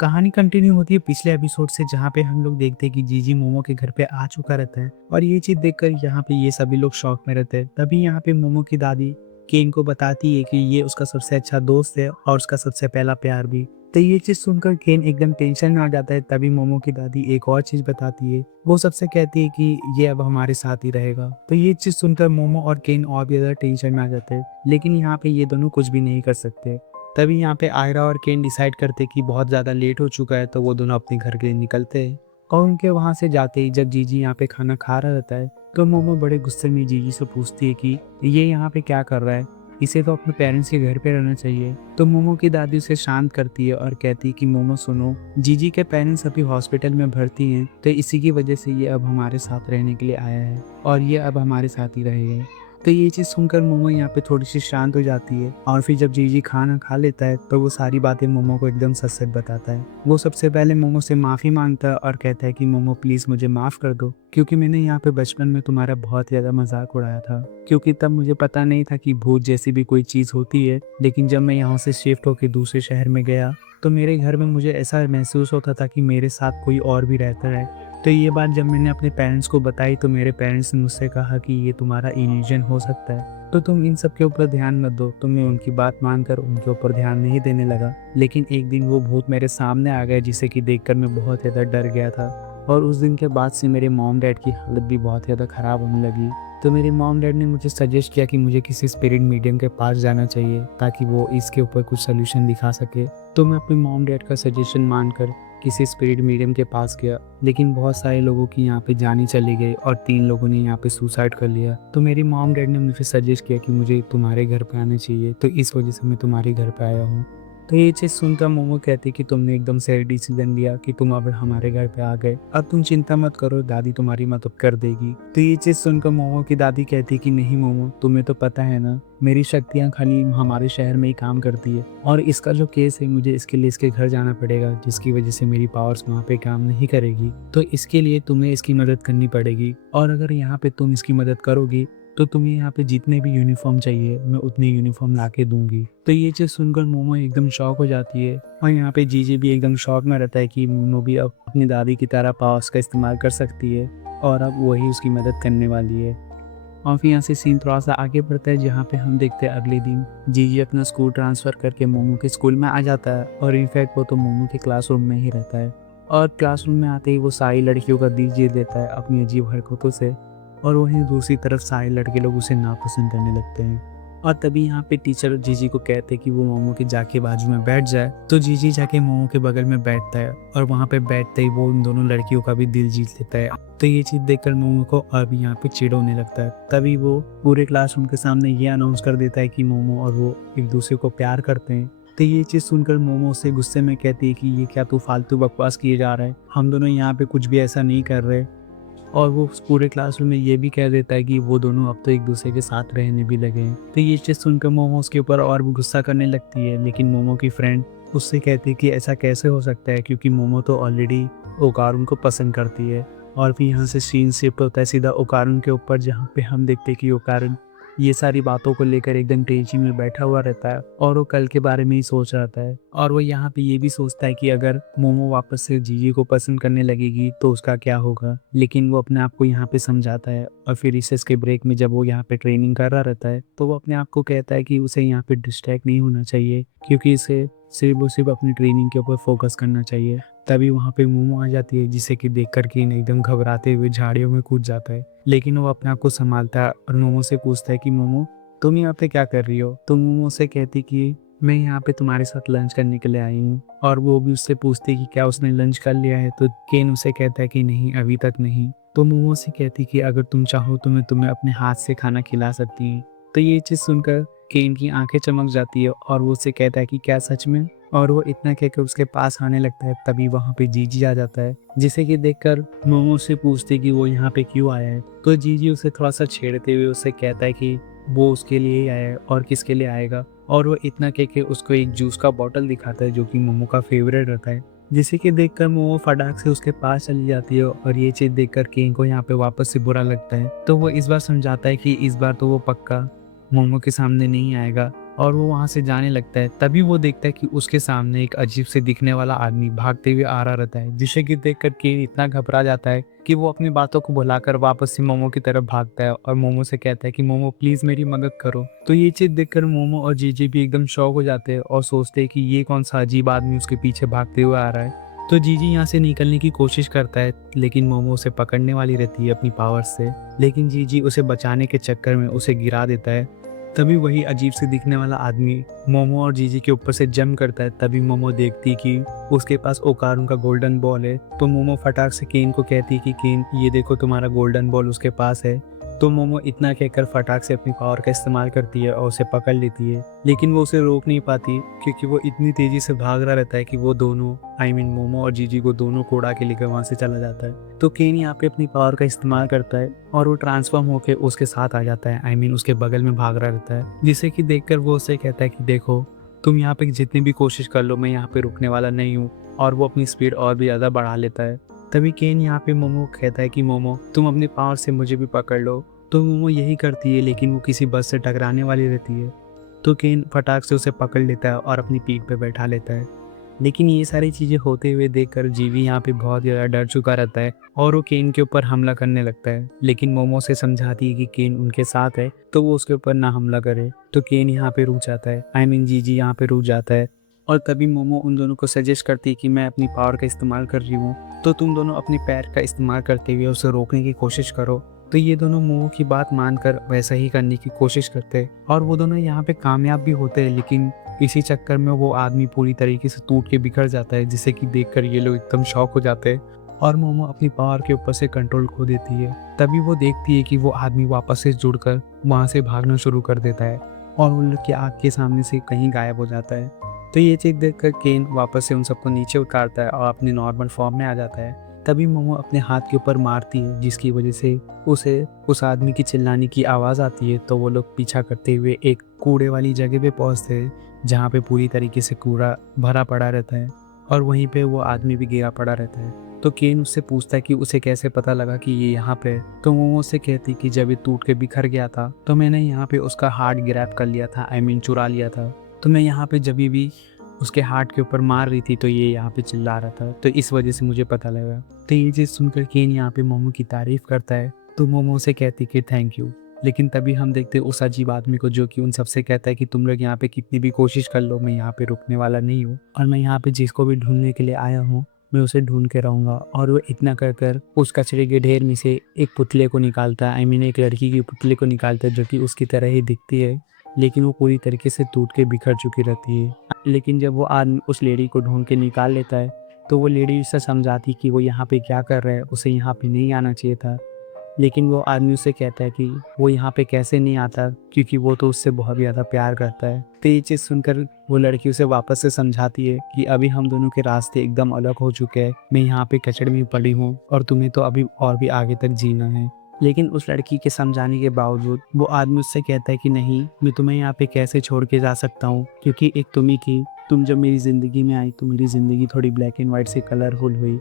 कहानी कंटिन्यू होती है पिछले एपिसोड से, जहाँ पे हम लोग देखते हैं कि जीजी मोमो के घर पे आ चुका रहता है और ये चीज़ देखकर यहाँ पे ये सभी लोग शॉक में रहते हैं। तभी यहाँ पे मोमो की दादी केन को बताती है कि ये उसका सबसे अच्छा दोस्त है और उसका सबसे पहला प्यार भी। तो ये चीज़ सुनकर केन एकदम टेंशन में आ जाता है। तभी मोमो की दादी एक और चीज़ बताती है, वो सबसे कहती है कि ये अब हमारे साथ ही रहेगा। तो ये चीज़ सुनकर मोमो और केन और भी ज़्यादा टेंशन में आ जाते हैं, लेकिन यहाँ पे ये दोनों कुछ भी नहीं कर सकते। तभी यहाँ पे आयरा और केन डिसाइड करते कि बहुत ज़्यादा लेट हो चुका है, तो वो दोनों अपने घर के लिए निकलते हैं। और उनके वहाँ से जाते ही जब जीजी यहाँ पे खाना खा रहा रहता है, तो मोमो बड़े गुस्से में जीजी से पूछती है कि ये यहाँ पे क्या कर रहा है, इसे तो अपने पेरेंट्स के घर पे रहना चाहिए। तो मोमो की दादी उसे शांत करती है और कहती है कि मोमो सुनो, जीजी के पेरेंट्स अभी हॉस्पिटल में भर्ती हैं, तो इसी की वजह से ये अब हमारे साथ रहने के लिए आया है और ये अब हमारे साथ ही रहेगा। तो ये चीज़ सुनकर मोमो यहाँ पे थोड़ी सी शांत हो जाती है और फिर जब जीजी खाना खा लेता है तो वो सारी बातें मोमो को एकदम सच सच बताता है। वो सबसे पहले मोमो से माफ़ी मांगता है और कहता है कि मोमो प्लीज़ मुझे माफ़ कर दो, क्योंकि मैंने यहाँ पे बचपन में तुम्हारा बहुत ज़्यादा मजाक उड़ाया था, क्योंकि तब मुझे पता नहीं था कि भूत जैसी भी कोई चीज़ होती है। लेकिन जब मैं यहाँ से शिफ्ट होकर दूसरे शहर में गया तो मेरे घर में मुझे ऐसा महसूस होता था कि मेरे साथ कोई और भी रहता है। तो ये बात जब मैंने अपने पेरेंट्स को बताई तो मेरे पेरेंट्स ने मुझसे कहा कि ये तुम्हारा इल्यूजन हो सकता है, तो तुम इन सब के ऊपर ध्यान मत दो। तो मैं उनकी बात मानकर उनके ऊपर ध्यान नहीं देने लगा। लेकिन एक दिन वो भूत मेरे सामने आ गया, जिसे कि देखकर मैं बहुत ज़्यादा डर गया था। और उस दिन के बाद से मेरे मॉम डैड की हालत भी बहुत ज़्यादा ख़राब होने लगी। तो मेरे मॉम डैड ने मुझे सजेस्ट किया कि मुझे किसी स्पिरिट मीडियम के पास जाना चाहिए, ताकि वो इसके ऊपर कुछ सोल्यूशन दिखा सके। तो मैं अपने मॉम डैड का सजेशन मानकर किसी स्पिरिट मीडियम के पास गया, लेकिन बहुत सारे लोगों की यहाँ पे जान ही चली गई और 3 लोगों ने यहाँ पे सुसाइड कर लिया। तो मेरी मॉम डैड ने मुझे सजेस्ट किया कि मुझे तुम्हारे घर पे आना चाहिए, तो इस वजह से मैं तुम्हारे घर पे आया हूँ। तो ये चीज़ सुनकर मोमो कहती कि तुमने एकदम सही डिसीजन लिया कि तुम अब हमारे घर पे आ गए। अब तुम चिंता मत करो, दादी तुम्हारी मदद कर देगी। तो ये चीज़ सुनकर मोमो की दादी कहती कि नहीं मोमो, तुम्हें तो पता है ना, मेरी शक्तियाँ खाली हमारे शहर में ही काम करती है और इसका जो केस है मुझे इसके लिए इसके घर जाना पड़ेगा, जिसकी वजह से मेरी पावर्स वहाँ पे काम नहीं करेगी। तो इसके लिए तुम्हें इसकी मदद करनी पड़ेगी और अगर यहाँ पे तुम इसकी मदद करोगी तो तुम्हें यहाँ पे जितने भी यूनिफॉर्म चाहिए मैं उतने यूनिफॉर्म ला के दूंगी। तो ये चीज़ सुनकर मोमो एकदम शॉक हो जाती है और यहाँ पे जीजी भी एकदम शॉक में रहता है कि मोमो भी अब अपनी दादी की तरह पावर्स का इस्तेमाल कर सकती है और अब वही उसकी मदद करने वाली है। और फिर यहाँ से सीन थोड़ा सा आगे बढ़ता है, जहाँ पे हम देखते हैं अगले दिन जीजी अपना स्कूल ट्रांसफ़र करके मोमो के स्कूल में आ जाता है और इनफैक्ट वो तो मोमो के क्लासरूम में ही रहता है। और क्लासरूम में आते ही वो सारी लड़कियों का दिल जीत लेता है अपनी अजीब हरकतों से, और वहीं दूसरी तरफ सारे लड़के लोग उसे नापसंद करने लगते हैं। और तभी यहाँ पे टीचर जीजी को कहते हैं कि वो मोमो के जाके बाजू में बैठ जाए। तो जीजी जाके मोमो के बगल में बैठता है और वहाँ पे बैठते ही वो उन दोनों लड़कियों का भी दिल जीत लेता है। तो ये चीज़ देखकर मोमो को अब यहाँ पे चिढ़ होने लगता है। तभी वो पूरे क्लासरूम के सामने ये अनाउंस कर देता है कि मोमो और वो एक दूसरे को प्यार करते हैं। तो ये चीज़ सुनकर मोमो से गुस्से में कहती है कि ये क्या तू फालतू बकवास किए जा रहा है, हम दोनों यहाँ पे कुछ भी ऐसा नहीं कर रहे। और वो पूरे क्लासरूम में ये भी कह देता है कि वो दोनों अब तो एक दूसरे के साथ रहने भी लगे हैं। तो ये चीज़ सुनकर मोमो उसके ऊपर और भी गुस्सा करने लगती है, लेकिन मोमो की फ्रेंड उससे कहती है कि ऐसा कैसे हो सकता है, क्योंकि मोमो तो ऑलरेडी ओकारुन को पसंद करती है। और फिर यहाँ से सीन शिफ्ट होता है सीधा ओकारुन के ऊपर, जहाँ पे हम देखते हैं कि ओकारुन ये सारी बातों को लेकर एकदम टेंशन में बैठा हुआ रहता है और वो कल के बारे में ही सोच रहा है। और वो यहाँ पे ये भी सोचता है कि अगर मोमो वापस से जीजी को पसंद करने लगेगी तो उसका क्या होगा। लेकिन वो अपने आप को यहाँ पे समझाता है और फिर रिसेस के ब्रेक में जब वो यहाँ पे ट्रेनिंग कर रहा रहता है तो वो अपने आप को कहता है कि उसे यहाँ पे डिस्ट्रैक्ट नहीं होना चाहिए, क्योंकि इसे सिर्फ अपनी ट्रेनिंग के ऊपर फोकस करना चाहिए। तभी वहाँ पे मोमो आ जाती है, जिसे कि देख कर के एकदम घबराते हुए झाड़ियों में कूद जाता है। लेकिन वो अपने आप को संभालता है और मोमो से पूछता है कि मोमो तुम यहाँ पे क्या कर रही हो। तो मोमो से कहती कि मैं यहाँ पे तुम्हारे साथ लंच करने के लिए आई हूँ। और वो भी उससे पूछती कि क्या उसने लंच कर लिया है। तो केन उसे कहता है कि नहीं, अभी तक नहीं। तो मोमो से कहती कि अगर तुम चाहो तो मैं तुम्हें अपने हाथ से खाना खिला सकती हूँ। तो ये चीज़ सुनकर केन की आंखें चमक जाती है और वो उससे कहता है कि क्या सच में। और वो इतना कहकर उसके पास आने लगता है। तभी वहाँ पे जीजी आ जाता है, जिसे कि देखकर मोमो से पूछते कि वो यहाँ पे क्यों आया है। तो जीजी उसे थोड़ा सा छेड़ते हुए उससे कहता है कि वो उसके लिए ही आया है और किसके लिए आएगा। और वो इतना कह के उसको एक जूस का बॉटल दिखाता है जो कि मोमो का फेवरेट रहता है, जिसे कि देखकर मोमो फटाक से उसके पास चली जाती है। और ये चीज़ देखकर केन को यहाँ पे वापस से बुरा लगता है। तो वो इस बार समझाता है कि इस बार तो वो पक्का मोमो के सामने नहीं आएगा और वो वहाँ से जाने लगता है। तभी वो देखता है कि उसके सामने एक अजीब से दिखने वाला आदमी भागते हुए आ रहा रहता है, जिसे कि देखकर केन इतना घबरा जाता है कि वो अपनी बातों को भुलाकर वापस से मोमो की तरफ भागता है और मोमो से कहता है कि मोमो प्लीज मेरी मदद करो। तो ये चीज देखकर मोमो और जीजी भी एकदम शॉक हो जाते हैं और सोचते हैं कि ये कौन सा अजीब आदमी उसके पीछे भागते हुए आ रहा है। तो जीजी यहाँ से निकलने की कोशिश करता है, लेकिन मोमो उसे पकड़ने वाली रहती है अपनी पावर से। लेकिन जीजी उसे बचाने के चक्कर में उसे गिरा देता है। तभी वही अजीब से दिखने वाला आदमी मोमो और जीजी के ऊपर से जंप करता है। तभी मोमो देखती कि उसके पास ओकारुन का गोल्डन बॉल है। तो मोमो फटाक से केन को कहती है कि केन ये देखो तुम्हारा गोल्डन बॉल उसके पास है। तो मोमो इतना कहकर फटाक से अपनी पावर का इस्तेमाल करती है और उसे पकड़ लेती है, लेकिन वो उसे रोक नहीं पाती क्योंकि वो इतनी तेजी से भाग रहा रहता है कि वो दोनों मोमो और जीजी को दोनों को उड़ा के लेकर वहां से चला जाता है। तो केन यहाँ पे अपनी पावर का इस्तेमाल करता है और वो ट्रांसफॉर्म होकर उसके साथ आ जाता है, उसके बगल में भाग रहा रहता है, जिसे कि देखकर वो उसे कहता है कि देखो तुम यहाँ पे जितनी भी कोशिश कर लो, मैं यहाँ पे रुकने वाला नहीं हूँ। और वो अपनी स्पीड और भी ज्यादा बढ़ा लेता है। तभी केन यहाँ पे मोमो को कहता है कि मोमो तुम अपनी पावर से मुझे भी पकड़ लो। तो मोमो यही करती है, लेकिन वो किसी बस से टकराने वाली रहती है। तो केन फटाक से उसे पकड़ लेता है और अपनी पीठ पे बैठा लेता है। लेकिन ये सारी चीजें होते हुए देखकर जीवी यहाँ पे बहुत ज़्यादा डर चुका रहता है और वो केन के ऊपर हमला करने लगता है। लेकिन मोमो से समझाती है कि केन उनके साथ है तो वो उसके ऊपर ना हमला करे। तो केन यहाँ पे रुक जाता है, जीजी यहाँ पे रुक जाता है। और तभी मोमो उन दोनों को सजेस्ट करती है कि मैं अपनी पावर का इस्तेमाल कर रही हूँ, तो तुम दोनों अपने पैर का इस्तेमाल करते हुए उसे रोकने की कोशिश करो। तो ये दोनों मोमो की बात मानकर वैसा ही करने की कोशिश करते हैं और वो दोनों यहाँ पे कामयाब भी होते हैं। लेकिन इसी चक्कर में वो आदमी पूरी तरीके से टूट के बिखर जाता है, जिसे कि देखकर ये लोग एकदम शॉक हो जाते हैं और मोमो अपनी पावर के ऊपर से कंट्रोल खो देती है। तभी वो देखती है कि वो आदमी वापस से जुड़कर वहाँ से भागना शुरू कर देता है और उन लोग की आँख के सामने से कहीं गायब हो जाता है। तो ये चीज देखकर केन वापस से उन सबको नीचे उतारता है और अपने नॉर्मल फॉर्म में आ जाता है। तभी मोमो अपने हाथ के ऊपर मारती है, जिसकी वजह से उसे उस आदमी की चिल्लाने की आवाज़ आती है। तो वो लोग पीछा करते हुए एक कूड़े वाली जगह पे पहुंचते हैं, जहाँ पे पूरी तरीके से कूड़ा भरा पड़ा रहता है और वहीं पे वो आदमी भी गिरा पड़ा रहता है। तो केन उससे पूछता है कि उसे कैसे पता लगा कि ये यहाँ पे। तो मोमो उससे कहती कि जब ये टूट के बिखर गया था तो मैंने यहाँ पे उसका हार्ट ग्रैब कर लिया था, चुरा लिया था। तो मैं यहाँ पे जब भी उसके हार्ट के ऊपर मार रही थी तो ये यहाँ पे चिल्ला रहा था, तो इस वजह से मुझे पता लगा। तो ये चीज़ सुनकर केन यहाँ पे मोमो की तारीफ करता है। तो मोमो से कहती कि थैंक यू। लेकिन तभी हम देखते उस अजीब आदमी को, जो कि उन सबसे कहता है कि तुम लोग यहाँ पे कितनी भी कोशिश कर लो, मैं यहाँ पे रुकने वाला नहीं हूँ और मैं यहाँ पे जिसको भी ढूंढने के लिए आया हूँ मैं उसे ढूंढ के रहूंगा। और वो इतना कर कर उस कचरे के ढेर में से एक पुतले को निकालता है, एक लड़की की पुतले को निकालता है, जो कि उसकी तरह ही दिखती है, लेकिन वो पूरी तरीके से टूट के बिखर चुकी रहती है। लेकिन जब वो आदमी उस लेडी को ढूंढ के निकाल लेता है तो वो लेडी उसे समझाती कि वो यहाँ पे क्या कर रहा है, उसे यहाँ पे नहीं आना चाहिए था। लेकिन वो आदमी उसे कहता है कि वो यहाँ पे कैसे नहीं आता, क्योंकि वो तो उससे बहुत ज़्यादा प्यार करता है। तो ये चीज़ सुनकर वो लड़की उसे वापस से समझाती है कि अभी हम दोनों के रास्ते एकदम अलग हो चुके हैं, मैं यहाँ पे कचड़े में पड़ी हूँ और तुम्हें तो अभी और भी आगे तक जीना है। लेकिन उस लड़की के समझाने के बावजूद वो आदमी उससे कहता है कि नहीं, मैं तुम्हें यहाँ पे कैसे छोड़ के जा सकता हूँ, क्योंकि एक तुम ही थी। तुम जब मेरी ज़िंदगी में आई तो मेरी ज़िंदगी थोड़ी ब्लैक एंड वाइट से कलरफुल हुई,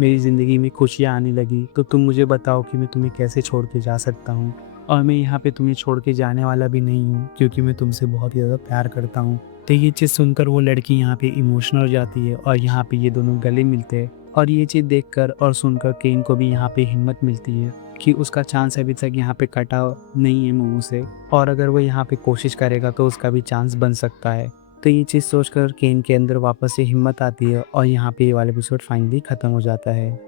मेरी ज़िंदगी में खुशियाँ आने लगी। तो तुम मुझे बताओ कि मैं तुम्हें कैसे छोड़ के जा सकता हूँ। और मैं यहाँ पे तुम्हें छोड़ के जाने वाला भी नहीं हूँ, क्योंकि मैं तुमसे बहुत ही ज़्यादा प्यार करता हूँ। तो ये चीज़ सुनकर वो लड़की यहाँ पे इमोशनल हो जाती है और यहाँ पे ये दोनों गले मिलते हैं। और ये चीज़ देखकर और सुनकर केन को भी यहाँ पे हिम्मत मिलती है कि उसका चांस अभी तक यहाँ पे कटा नहीं है मोमो से, और अगर वो यहाँ पे कोशिश करेगा तो उसका भी चांस बन सकता है। तो ये चीज़ सोचकर केन के अंदर वापस से हिम्मत आती है और यहाँ पे ये वाला एपिसोड फाइनली ख़त्म हो जाता है।